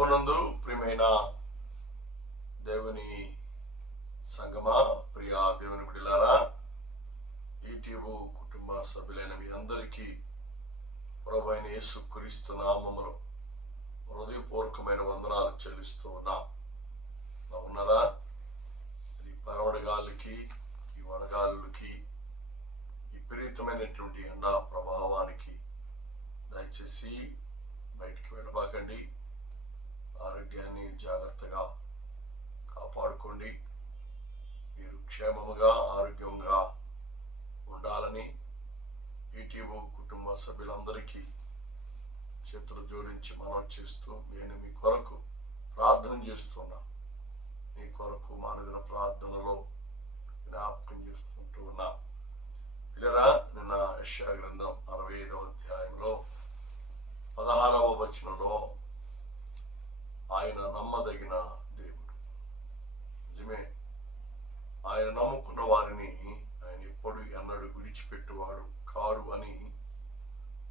ప్రభునందు ప్రియమైన దేవుని సంగమా, ప్రియ దేవుని బిడ్డలారా, ఈటీవీ కుటుంబ సభ్యులైన మీ అందరికీ ప్రభు అయిన యేసుక్రీస్తు నామములో హృదయపూర్వకమైన వందనాలు చెల్లిస్తూ ఉన్నాం. ఉన్నారా? ఈ పరవడగాళ్ళకి, ఈ వడగాలులకి, విపరీతమైనటువంటి ఎండా ప్రభావానికి దయచేసి బయటికి వెళ్ళబాకండి. ఆరోగ్యాన్ని జాగ్రత్తగా కాపాడుకోండి. మీరు క్షేమముగా ఆరోగ్యంగా ఉండాలని ఈటీవీ కుటుంబ సభ్యులందరికీ చేతులు జోడించి మనం చేస్తూ నేను మీ కొరకు ప్రార్థన చేస్తున్నా. మీ కొరకు మానదిన ప్రార్థనలో జ్ఞాపకం చేసుకుంటూ ఉన్నా. పిల్లరా, నిన్న యెషయా గ్రంథం 65వ అధ్యాయంలో 16వ వచనంలో ఆయన నమ్మదగిన దేవుడు, నిజమే, ఆయన నమ్ముకున్న వారిని ఆయన ఎప్పుడు ఎన్నడూ విడిచిపెట్టేవాడు కాడు అని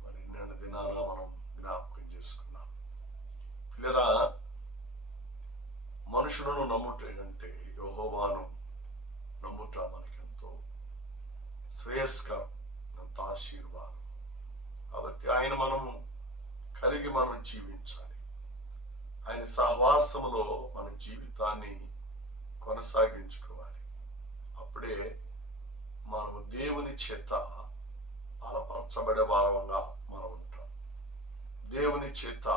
మరి నిన్న దినాన మనం జ్ఞాపకం చేసుకున్నాం. పిల్లరా, మనుషులను నమ్ముట కంటే యెహోవాను నమ్ముట మనకెంతో శ్రేయస్కరం, ఎంత ఆశీర్వాదం. కాబట్టి ఆయన మనము కలిగి మనం జీవించాలి. ఆయన సహవాసములో మన జీవితాన్ని కొనసాగించుకోవాలి. అప్పుడే మనము దేవుని చేత బలపరచబడే వారముగా మనం ఉంటాం. దేవుని చేత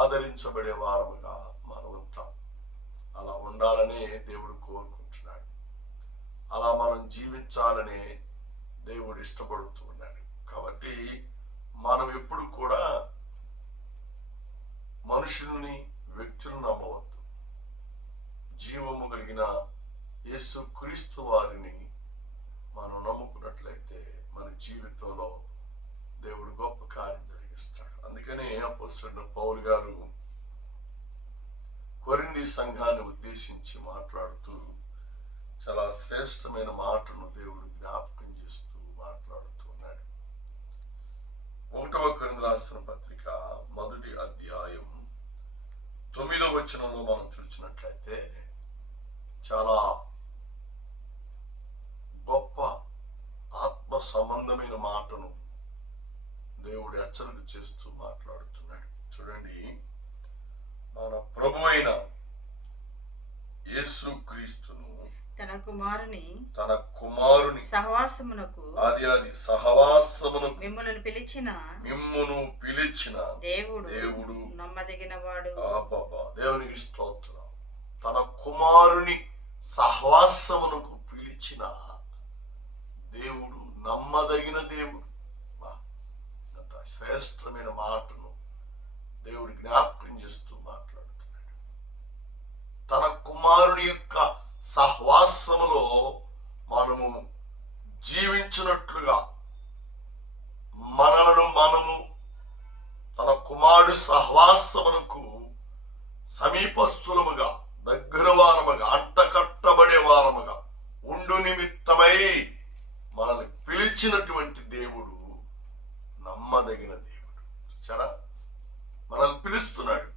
ఆదరించబడే వారముగా మనం ఉంటాం. అలా ఉండాలనే దేవుడు కోరుకుంటున్నాడు. అలా మనం జీవించాలనే దేవుడు ఇష్టపడుతూ ఉన్నాడు. కాబట్టి మనం ఎప్పుడు కూడా మనుషుల్ని, వ్యక్తులను నమ్మవద్దు. జీవము కలిగిన యేసుక్రీస్తు వారిని మనం నమ్ముకున్నట్లయితే మన జీవితంలో దేవుడు గొప్ప కార్యం జరిగిస్తాడు. అందుకనే అపోస్తలుడైన పౌలు గారు కొరింథీ సంఘాన్ని ఉద్దేశించి మాట్లాడుతూ చాలా శ్రేష్టమైన మాటను దేవుడు జ్ఞాపకం చేస్తూ మాట్లాడుతూ ఉన్నాడు. 1వ కొరింథీ రాసిన పత్రిక 1వ అధ్యాయం 9వ వచనంలో మనం చూసినట్లయితే చాలా గొప్ప ఆత్మ సంబంధమైన మాటను దేవుడు హెచ్చరిక చేస్తూ మాట్లాడుతున్నాడు. చూడండి, మన ప్రభువైన యేసుక్రీస్తును తన కుమారుని సహవాసమునకు మిమ్మును పిలిచిన దేవుడు నమ్మదగిన వాడు. దేవునికి స్తోత్రం. తన కుమారుని సహవాసమునకు పిలిచిన దేవుడు నమ్మదగిన దేవుడు. అంత శ్రేష్టమైన మాటను దేవుడు జ్ఞాపకం చేస్తూ మాట్లాడుతున్నాడు. తన కుమారుని యొక్క సహవాసములో మనము జీవించినట్లుగా మనము తన కుమారుడు సహవాసమునకు సమీపస్థులముగా, దగ్గర వారముగా, అంటకట్టబడే వారముగా ఉండు నిమిత్తమై మనల్ని పిలిచినటువంటి దేవుడు నమ్మదగిన దేవుడు. చూచారా, మనల్ని పిలుస్తున్నాడు.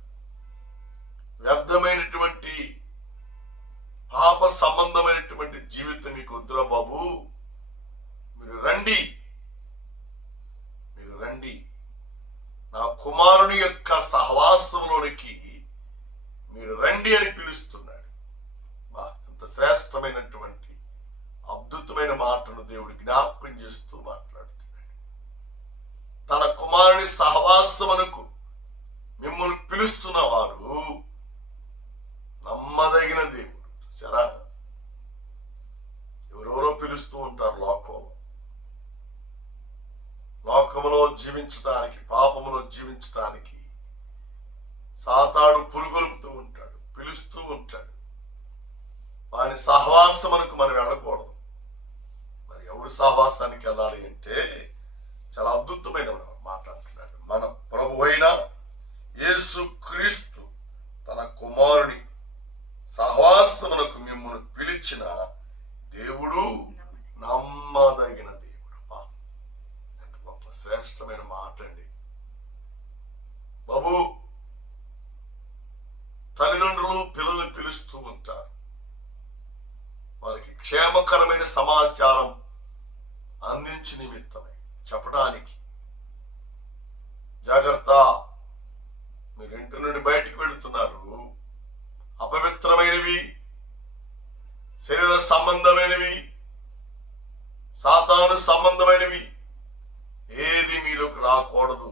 వ్యర్థమైనటువంటి పాప సంబంధమైనటువంటి జీవితం మీకు వద్దురా బాబు, మీరు రండి నా కుమారుని యొక్క సహవాసంలోనికి మీరు రండి అని పిలుస్తున్నాడు. ఎంత శ్రేష్టమైనటువంటి అద్భుతమైన మాటను దేవుడు జ్ఞాపకం చేస్తూ మాట్లాడుతున్నాడు. తన కుమారుని సహవాసమునకు మిమ్మల్ని పిలుస్తున్న వారు నమ్మదగిన దేవుడు. సరే, ఎవరెవరో పిలుస్తూ ఉంటారు లోకములో జీవించడానికి, పాపములో జీవించడానికి సాతాడు పురుగొలుపుతూ ఉంటాడు, పిలుస్తూ ఉంటాడు. వాని సహవాసమునకు మనం వెళ్ళకూడదు. మరి ఎవరి సహవాసానికి వెళ్ళాలి అంటే చాలా అద్భుతమైన మాట్లాడుతున్నాడు. మన ప్రభువైన యేసుక్రీస్తు తన కుమారుని సహవాసమునకు మిమ్మును పిలిచిన దేవుడు నమ్మదగిన దేవుడు. ఎంత గొప్ప శ్రేష్టమైన మాట అండి బాబు. పిలుస్తూ ఉంటారు. వారికి క్షేమకరమైన సమాచారం అందించు నిమిత్తమై చెప్పడానికి, జాగ్రత్త, మీరు ఇంటి నుండి బయటికి వెళుతున్నారు, అపవిత్రమైనవి, శరీర సంబంధమైనవి, సాతాను సంబంధమైనవి ఏది మీలోకి రాకూడదు,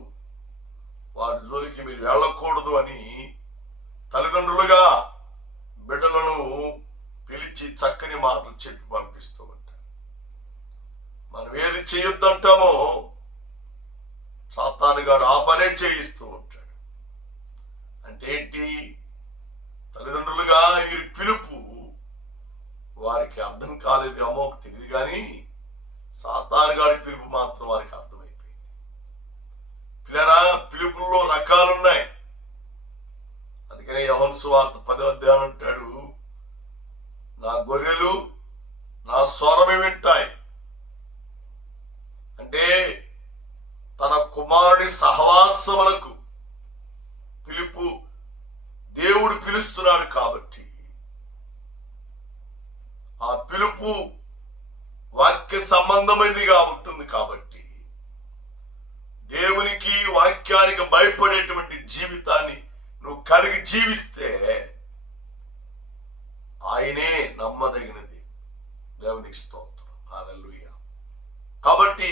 వారి జోలికి మీరు వెళ్ళకూడదు అని తల్లిదండ్రులుగా బిడ్డలను పిలిచి చక్కని మాటలు చెప్పి పంపిస్తూ ఉంటారు. మనం ఏది చేయొద్దంటామో సాతానుగాడు ఆ పనే చేయిస్తూ ఉంటాడు. అంటే ఏంటి? తల్లిదండ్రులుగా వీరి పిలుపు వారికి అర్థం కాలేదేమో తెలియదు, కానీ సాతానుగాడి పిలుపు మాత్రం వారికి అర్థమైపోయింది. పిల్లరా, పిలుపుల్లో రకాలున్నాయి. అందుకనే యోహాను సువార్త 10వ అధ్యాయం అంటాడు, నా గొర్రెలు నా స్వరమే వింటాయి. అంటే తన కుమారుడి సహవాసములకు పిలుపు దేవుడు పిలుస్తున్నాడు కాబట్టి ఆ పిలుపు వాక్య సంబంధమైనదిగా ఉంటుంది. కాబట్టి దేవునికి, వాక్యానికి భయపడేటువంటి జీవితాన్ని నువ్వు కలిగి జీవిస్తే ఆయనే నమ్మదగినది. దేవునికి స్తోత్రం, హల్లెలూయా. కాబట్టి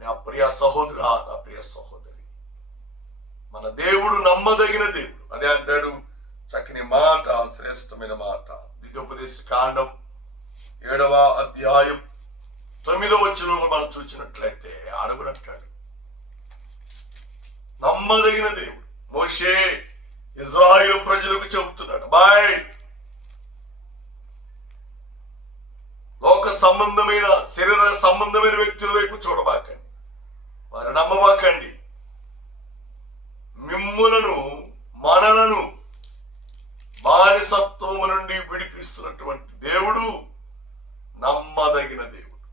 నా ప్రియ సహోదరా, నా ప్రియ సహోదరి, మన దేవుడు నమ్మదగిన దేవుడు. అదే అంటాడు చక్కని మాట, శ్రేష్టమైన మాట. ద్వితీయోపదేశ కాండం 7వ అధ్యాయం 9వ వచనంలో మనం చూసినట్లయితే అడుగునంటాడు, నమ్మదగిన దేవుడు. మోషే ఇజ్రాయేలు ప్రజలకు చెబుతున్నాడు, బాయ్, లోక సంబంధమైన, శరీర సంబంధమైన వ్యక్తుల వైపు చూడబాకండి, వారు నమ్మబాకండి. మిమ్ములను, మనలను బానిసత్వము నుండి విడిపిస్తున్నటువంటి దేవుడు నమ్మదగిన దేవుడు.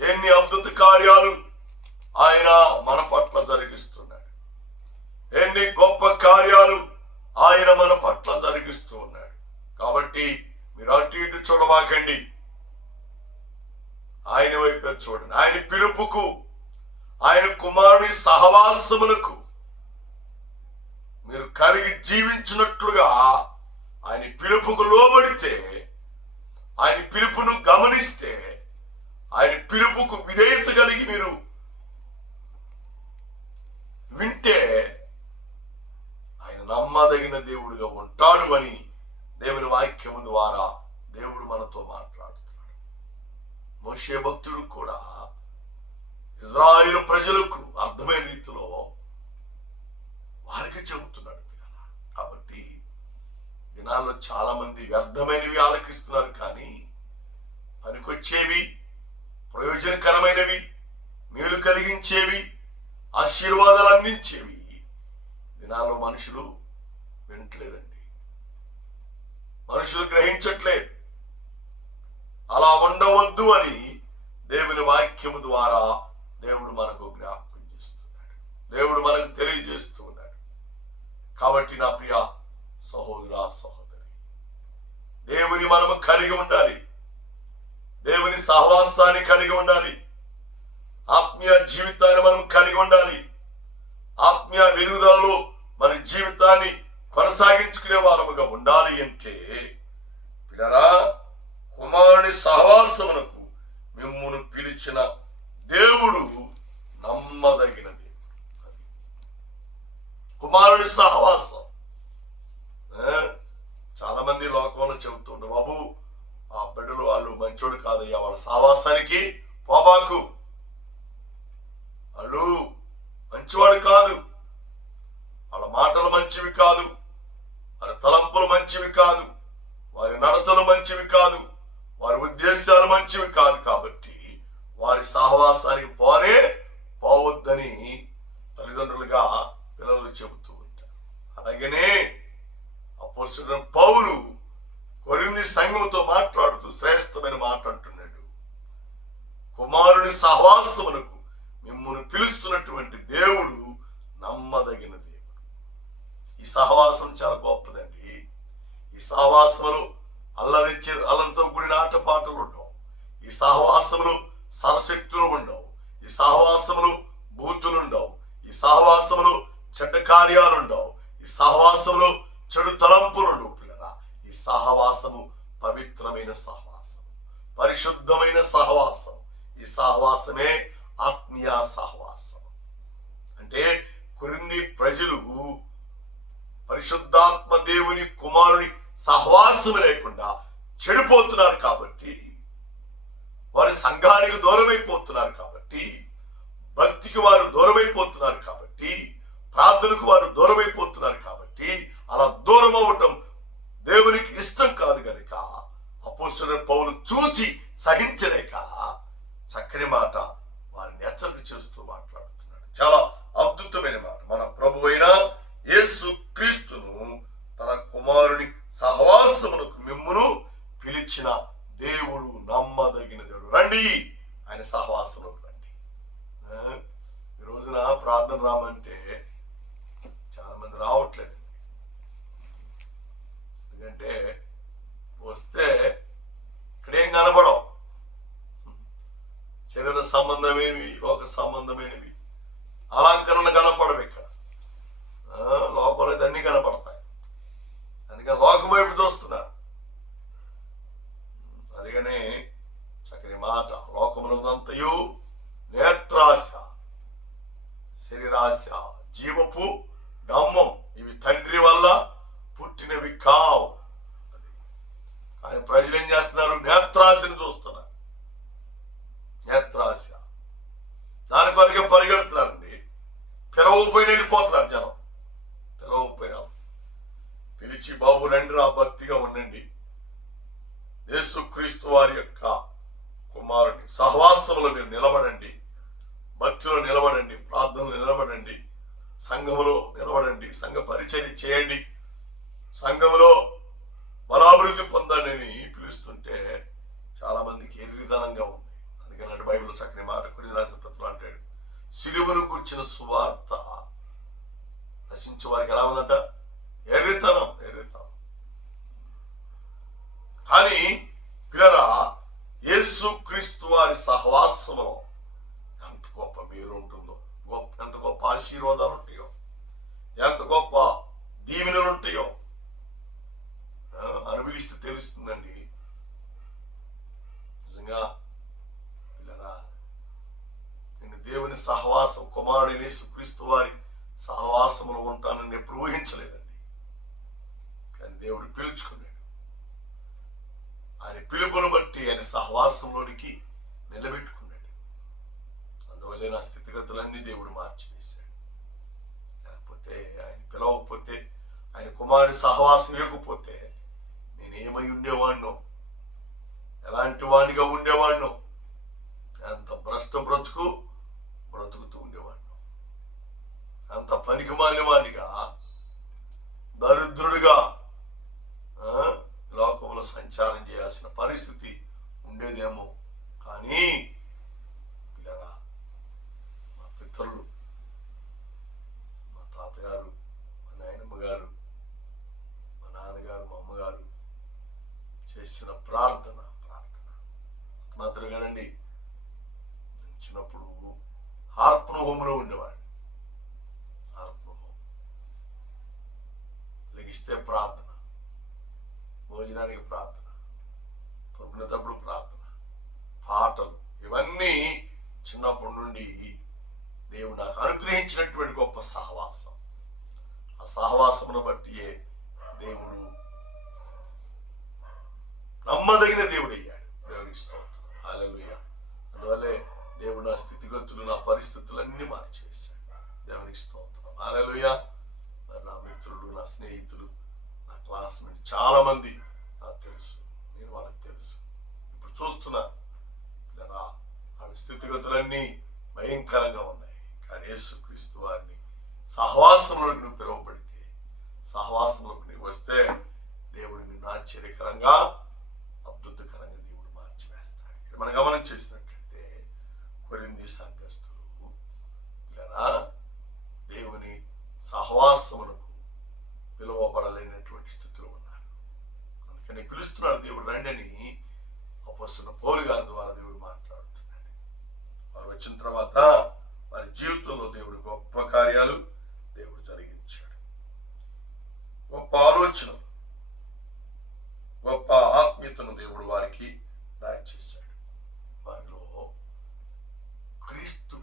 ఎన్ని అద్భుత కార్యాలు ఆయన మన పట్ల జరిగిస్తున్నాడు, ఎన్ని గొప్ప కార్యాలు ఆయన మన పట్ల జరిగిస్తూ ఉన్నాడు. కాబట్టి మీరు అటు ఇటు చూడబాకండి, ఆయన వైపే చూడండి. ఆయన పిలుపుకు, ఆయన కుమారుని సహవాసములకు మీరు కలిగి జీవించినట్లుగా ఆయన పిలుపుకు లోబడితే, ఆయన పిలుపును గమనిస్తే, ఆయన పిలుపుకు విధేయత కలిగి మీరు వింటే ఆయన నమ్మదగిన దేవుడిగా ఉంటాడు అని దేవుని వాక్యము ద్వారా దేవుడు మనతో మాట్లాడుతున్నాడు. మోషే భక్తుడు కూడా ఇజ్రాయేలు ప్రజలకు అర్థమైన రీతిలో వారికి చెబుతున్నాడు. కాబట్టి దినాల్లో చాలా మంది వ్యర్థమైనవి ఆలకిస్తున్నారు, కానీ పనికొచ్చేవి, ప్రయోజనకరమైనవి, మేలు కలిగించేవి, ఆశీర్వాదాలు అందించేవి దినాల్లో మనుషులు వినట్లేదండి, మనుషులు గ్రహించట్లేదు. అలా ఉండవద్దు అని దేవుని వాక్యము ద్వారా దేవుడు మనకు జ్ఞాపకం చేస్తున్నాడు, దేవుడు మనకు తెలియజేస్తూ ఉన్నాడు. కాబట్టి నా ప్రియ సహోదరా, సహోదరి, దేవుని మనము కలిగి ఉండాలి, దేవుని సహవాసాన్ని కలిగి ఉండాలి, ఆత్మీయ జీవితాన్ని మనం కలిగి ఉండాలి. ఆత్మీయ వెలుగుదలలో మన జీవితాన్ని కొనసాగించుకునే వారముగా ఉండాలి అంటే, పిల్లరా, కుమారుని సహవాసమునకు మిమ్మును పిలిచిన దేవుడు నమ్మదగిన దేవుడు. కుమారుని సహవాసం. చాలా మంది లోకంలో చెబుతుండే, బాబు ఆ బిడ్డలు వాళ్ళు మంచోడు కాదయ్యా, వాళ్ళ సహవాసానికి పోబాకు, వాళ్ళు మంచివాడు కాదు, వాళ్ళ మాటలు మంచివి కాదు, వారి తలంపులు మంచివి కాదు, వారి నడతలు మంచివి కాదు, వారి ఉద్దేశాలు మంచివి కాదు. కాబట్టి వారి సహవాసానికి పోవద్దని తల్లిదండ్రులుగా పిల్లలు చెబుతూ ఉంటారు. అలాగనే అపోస్తలుడైన పౌలు కొరింథీ సంఘముతో మాట్లాడుతూ శ్రేష్టమైన మాట అంటున్నాడు, కుమారుని సహవాసమునకు మిమ్మును పిలుస్తున్నటువంటి దేవుడు నమ్మదగిన దేవుడు. ఈ సహవాసం చాలా గొప్పదండి. ఈ సహవాసములు అల్లరితో కూడిన ఆటపాటలు ఉండవు. ఈ సహవాసములు సరశక్తులు ఉండవు. ఈ సహవాసములు బూతులు ఉండవు. ఈ సహవాసములు చెడ్డ కార్యాలు ఉండవు. ఈ సహవాసములు చెడు తలంపులు ఉండవు. పిల్లరా, ఈ సహవాసము పవిత్రమైన సహవాసం, పరిశుద్ధమైన సహవాసం. ఈ సహవాసమే ఆత్మీయ సహవాసం. అంటే కొరింథీ ప్రజలు పరిశుద్ధాత్మ దేవుని కుమారుని సహవాసం లేకుండా చెడిపోతున్నారు కాబట్టి, వారి సంఘానికి దూరమైపోతున్నారు కాబట్టి, భక్తికి వారు దూరమైపోతున్నారు కాబట్టి, ప్రార్థనకు వారు దూరమైపోతున్నారు కాబట్టి, అలా దూరం అవ్వటం దేవునికి ఇష్టం కాదు కనుక అపోస్తలుడైన పౌలు చూచి సహించలేక చక్కని మాట వారిని హెచ్చరిక చేస్తూ మాట్లాడుతున్నాడు. చాలా అద్భుతమైన మాట. మన ప్రభువైన యేసు క్రీస్తును తన కుమారుని సహవాసమునకు మిమ్మును పిలిచిన దేవుడు నమ్మదగిన దేవుడు. రండి, ఆయన సహవాసంలోకి రండి. ఈ రోజున ప్రార్థన రామంటే చాలా మంది రావట్లేదు. ఎందుకంటే వస్తే ఇక్కడేం కనపడవు. శరీర సంబంధమైనవి, లోక సంబంధమైనవి అలంకరణ కనపడవు. ఇక్కడ లోకంలో అన్ని కనపడతాయి. అందుకని లోకం వైపు చూస్తున్నారు. అందుకని చక్కని మాట, లోకములంతయు నేత్రాశ, శరీరాశ, జీవపు డమ్మం, ఇవి తండ్రి వల్ల పుట్టినవి కావు. కానీ ప్రజలు ఏం చేస్తున్నారు? నేత్రాశని చూస్తున్నారు. నేత్రాశ, దాని కొరకే పరిగెడుతున్నారండి. పిలవపోయిన వెళ్ళిపోతున్నారు జనం. పిలవపోయినా పిలిచి, బాబు రండి రా, భక్తిగా ఉండండి, యేసుక్రీస్తు వారి యొక్క కుమారుని సహవాసంలో మీరు నిలబడండి, భక్తిలో నిలబడండి, ప్రార్థనలో నిలబడండి, సంఘములో నిలబడండి, సంఘ పరిచర్య చేయండి, సంఘములో బలాభివృద్ధి పొందండి అని పిలుస్తుంటే చాలా మందికి ఎర్రితనంగా ఉంది. అందుకని బైబిల్ చక్కని మాట కొన్ని రాసిన పత్రులు అంటాడు, సిలువను కూర్చిన సువార్త నశించే వారికి ఎలా ఉందంట? ఎర్రితనం. కానీ పిల్లరా, యేసు క్రీస్తు వారి సహవాసంలో ఎంత గొప్ప మీరు ఉంటుందో, ఎంత గొప్ప ఆశీర్వాదాలు ఉంటాయో, ఎంత గొప్ప దీవెనలు ఉంటాయో అనుభవిస్తే తెలుస్తుందండి. నిజంగా పిల్లరా, నేను దేవుని సహవాసం, కుమారుడైన యేసుక్రీస్తు వారి సహవాసంలో ఉంటానని ఎప్పుడు ఊహించలేదండి. కానీ దేవుడు పిలుచుకున్నాడు. ఆయన పిలుపును బట్టి ఆయన సహవాసంలోనికి నిలబెట్టుకున్నాడు. అందువల్లే నా స్థితిగతులన్నీ దేవుడు మార్చివేశాడు. లేకపోతే ఆయన పిలవకపోతే, ఆయన కుమారుడి సహవాసం ఇవ్వకపోతే నేనేమై ఉండేవాడినో, ఎలాంటి వాడిగా ఉండేవాడినో, ఎంత భ్రష్ట బ్రతుకుతూ ఉండేవాడినో, అంత పనికిమాలిన వాడిగా, దరిద్రుడిగా లోకంలో సంచారం చేయాల్సిన పరిస్థితి ఉండేదేమో. కానీ పిల్లరా, మా పితరులు, మా తాతగారు, మా నాయనమ్మ గారు, మా నాన్నగారు, మా అమ్మగారు చేసిన ప్రార్థన మాత్రం కదండి. చిన్నప్పుడు హార్పణ హోమ్లో ఉండేవాడు. హార్పణ హోమ్ లెగిస్తే ప్రార్థన, భోజనానికి ప్రార్థన, పడుకునేటప్పుడు ప్రార్థన, పాటలు, ఇవన్నీ చిన్నప్పటి నుండి దేవుడు నాకు అనుగ్రహించినటువంటి గొప్ప సహవాసం. ఆ సహవాసమును బట్టియే దేవుడు నమ్మదగిన దేవుడు అయ్యాడు. దేవునికి స్తోత్రం. హల్లెలూయా. అందువల్లే దేవుడు నా స్థితిగతులు, నా పరిస్థితులన్నీ మార్చేశాడు. దేవునికి స్తోత్రం. హల్లెలూయా. మరి నా మిత్రులు, నా స్నేహితులు, నా క్లాస్మేట్ చాలా మంది నాకు తెలుసు, నేను వాళ్ళకి తెలుసు. ఇప్పుడు చూస్తున్నా వాళ్ళ స్థితిగతులన్నీ భయంకరంగా ఉన్నాయి. కానీ యేసుక్రీస్తు వారిని సహవాసంలోకి నువ్వు పిలువబడితే, సహవాసంలోకి నువ్వు వస్తే దేవుడు నిన్ను ఆశ్చర్యకరంగా, అద్భుతకరంగా దేవుడు మార్చివేస్తాడు. ఇక్కడ మనం గమనం చేసినట్లయితే కొరింథీ సంఘస్థులు దేవుని సహవాసమునకు పిలువబడలేనటువంటి స్థితిలో ఉన్నారు. పిలుస్తున్నాడు దేవుడు, రండి అని అపోస్తలుడైన పౌలు గారి ద్వారా దేవుడు మాట్లాడుతున్నాడు. వారు వచ్చిన తర్వాత వారి జీవితంలో దేవుడు గొప్ప కార్యాలు దేవుడు జరిగించాడు. గొప్ప ఆలోచన, గొప్ప ఆత్మీయతను దేవుడు వారికి దయచేశాడు. వారిలో క్రీస్తు,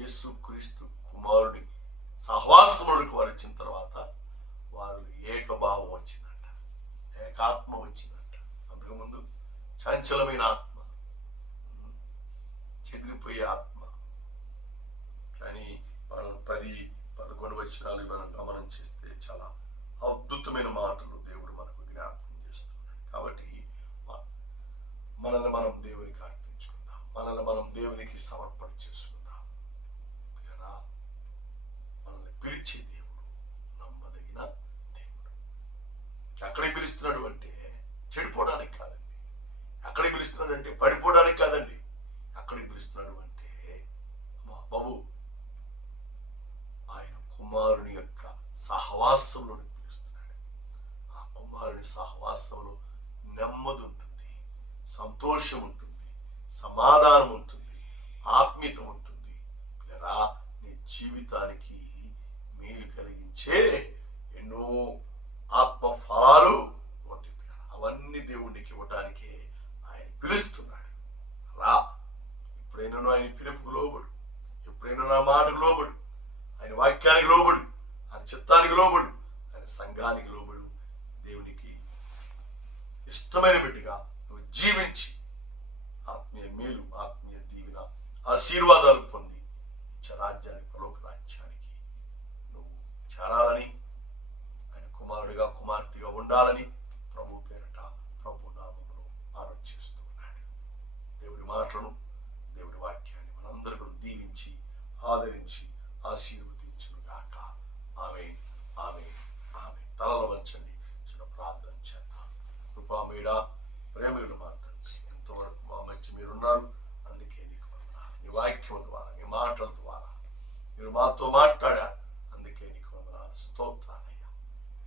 యేసు క్రీస్తు కుమారుని సహవాసములకు వారు వచ్చిన తర్వాత వారు ఏకభావం వచ్చిందంట, ఏకాత్మ వచ్చిందంట. అంతకుముందు చంచలమైన ఆత్మ, చెదిరిపోయే ఆత్మ. కానీ మనం 10-11 వచనాలు మనం గమనం చేస్తే చాలా అద్భుతమైన మాటలు దేవుడు మనకు జ్ఞాపకం చేస్తున్నాడు. కాబట్టి మనల్ని మనం దేవునికి అర్పించుకుందాం, మనల్ని మనం దేవునికి సమర్పణ చేసుకుందాం. మనల్ని పిలిచే దేవుడు నమ్మదగిన దేవుడు. ఎక్కడికి పిలుస్తున్నాడు అంటే చెడిపోవడానికి కాదండి, ఎక్కడికి పిలుస్తున్నాడు అంటే పడిపోవడానికి కాదండి, ఎక్కడికి పిలుస్తున్నాడు అంటే బాబు ఆయన కుమారుని యొక్క సహవాసంలో పిలుస్తున్నాడు. ఆ కుమారుని సహవాసంలో నెమ్మది ఉంటుంది, సంతోషం ఉంటుంది, సమాధానం ఉంటుంది, ఆత్మీయత ఉంటుంది. లేదా నీ జీవితానికి మేలు కలిగించే ఎన్నో ఆత్మ ఫలాలు ఉంటాయి. అవన్నీ దేవుడికి ఇవ్వటానికి ఆయన పిలుస్తున్నాడు. రా, ఎప్పుడైనా ఆయన పిలుపుకు లోబడు, ఎప్పుడైనా నా మాటకు లోబడు, ఆయన వాక్యానికి లోబడు, ఆయన చిత్తానికి లోబడు, ఆయన సంఘానికి లోబడు. దేవునికి ఇష్టమైన బిడ్డగా నువ్వు జీవించి ఆత్మీయ మేలు, ఆత్మీయ దీవెన, ఆశీర్వాదాలు పొంది రాజ్యానికి, పరలోక రాజ్యానికి నువ్వు చేరాలని, ఆయన కుమారుడిగా కుమార్తెగా ఉండాలని ప్రభు పేరట ప్రభు నామములో ఆలోచిస్తూ ఉన్నాడు. దేవుడి మాటలను, దేవుడి వాక్యాన్ని మనందరూ దీవించి ఆదరించి ఆశీర్వదించును గాక. ఆమేన్, ఆమేన్, ఆమేన్. తలలు వంచండి, చిన్న ప్రార్థన చేద్దాం. కృపామేడ ప్రేమలు మాత్రం ఎంతవరకు మా మధ్య మీరున్నారు, అందుకే నీకు వందనాలు. నీ వాక్యం ద్వారా, నీ మాటల ద్వారా మీరు మాతో మాట్లాడారు, అందుకే నీకు వందనాలు, స్తోత్రాలయ్యా.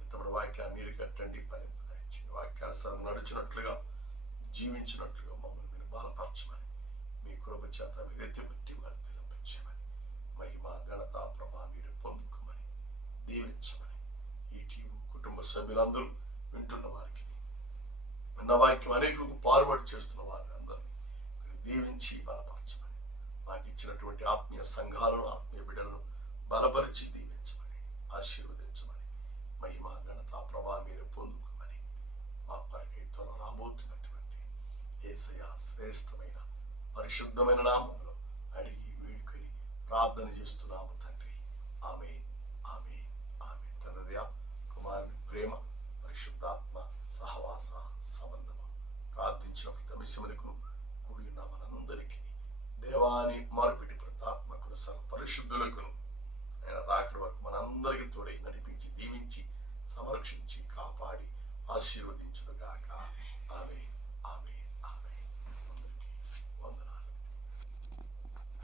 ఇంతటి వాక్యాన్ని మీరు కట్టండి, ఫలింపదయచి వాక్యానుసారం నడిచినట్లుగా, జీవించినట్లుగా మమ్మల్ని మీరు బలపరచమని, మీ కృప చేత మీరు ఎత్తిపెట్టి వారిని నిలిపించమని, మహిమ ఘనత ప్రభా మీరు పొందుకోమని, దీవించమని, ఈ టీవీ కుటుంబ సభ్యులందరూ వింటున్న వారికి, విన్న వాక్యం అనేకులకు పాల్పడి చేస్తున్న వారిని అందరినీ మీరు దీవించి బలపరచమని, మాకు ఇచ్చినటువంటి ఆత్మీయ సంఘాలను, ఆత్మీయ బిడ్డలను బలపరిచి దీవించమని, ఆశీర్వదించమని, మహిమ ఘనత ప్రభా మీరు పొందుకోమని, మా కొరకై త్వరలో రాబోతున్నటువంటి యేసయ్య శ్రేష్టమైన పరిశుద్ధమైన నామములో అడిగి వేడుకొని ప్రార్థన చేస్తున్నాము తండ్రి. ఆమేన్, ఆమేన్, ఆమేన్. తండ్రియా, కుమారుని ప్రేమ, పరిశుద్ధాత్మ సహవాస సంబంధము ప్రార్థించిన ప్రతి అంశములకు